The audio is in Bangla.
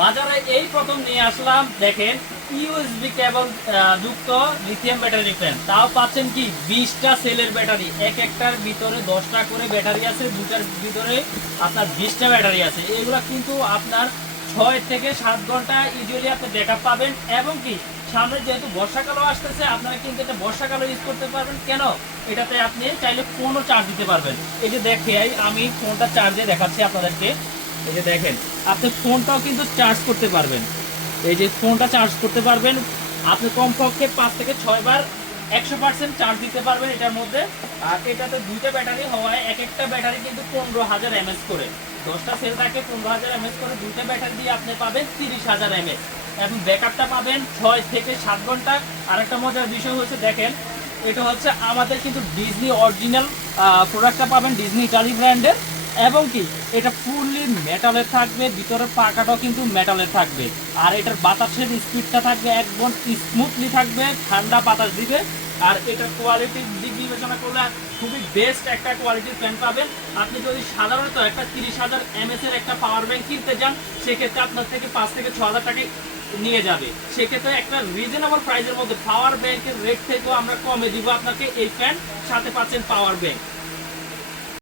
বাজারে এই প্রথম নিয়ে আসলাম, দেখেন ইউএসবি কেবল যুক্ত লিথিয়াম ব্যাটারি ফ্যান। তাও পাচ্ছেন কি 20টা সেলের ব্যাটারি, এক একটার ভিতরে 10টা করে ব্যাটারি আছে, দুটার ভিতরে আপনার 20টা ব্যাটারি আছে। এগুলা কিন্তু আপনার 6 থেকে 7 ঘন্টা ইউজুয়ালি আপনি ব্যাকআপ পাবেন। এবং কি সামনে যেহেতু বর্ষাকালও আসতেছে, আপনারা কিন্তু এটা বর্ষাকালও ইউজ করতে পারবেন। কেন, এটাতে আপনি চাইলে ফোনও চার্জ দিতে পারবেন। এই যে দেখে আমি ফোনটা চার্জে দেখাচ্ছি আপনাদেরকে। এই যে দেখেন, আপনি ফোনটাও কিন্তু চার্জ করতে পারবেন। এই যে ফোনটা চার্জ করতে পারবেন আপনি কমপক্ষে 5 থেকে 6 বার 100% চার্জ দিতে পারবেন এটার মধ্যে। আর এটাতে দুইটা ব্যাটারি হওয়ায় এক একটা ব্যাটারি কিন্তু 15,000 mAh করে, 10টা সেল থাকে 15,000 mAh করে, দুইটা ব্যাটারি দিয়ে আপনি পাবেন 30,000 mAh এবং ব্যাকআপটা পাবেন 6 থেকে 7 ঘন্টা। আর একটা মজার বিষয় হচ্ছে, দেখেন এটা হচ্ছে আমাদের কিন্তু ডিজনি অরিজিনাল প্রোডাক্টটা পাবেন, ডিজনি ইটালি ব্র্যান্ডের। এবং কি এটা ফুললি মেটালের থাকবে, ভিতরের পাকাটাও কিন্তু মেটালের থাকবে। আর এটার বাতাসের স্পিডটা থাকবে একদম স্মুথলি থাকবে, ঠান্ডা বাতাস দিবে। আর এটার কোয়ালিটির দিক বিবেচনা করলে খুবই বেস্ট একটা কোয়ালিটির ফ্যান পাবেন। আপনি যদি সাধারণত একটা 30,000 mAh এর একটা পাওয়ার ব্যাংক কিনতে যান, সেক্ষেত্রে আপনার থেকে 5 থেকে 6,000 টাকা নিয়ে যাবে। সেক্ষেত্রে একটা রিজনেবল প্রাইসের মধ্যে পাওয়ার ব্যাংকের রেট থেকেও আমরা কমে দিব আপনাকে এই ফ্যান, সাথে পাচ্ছেন পাওয়ার ব্যাংক।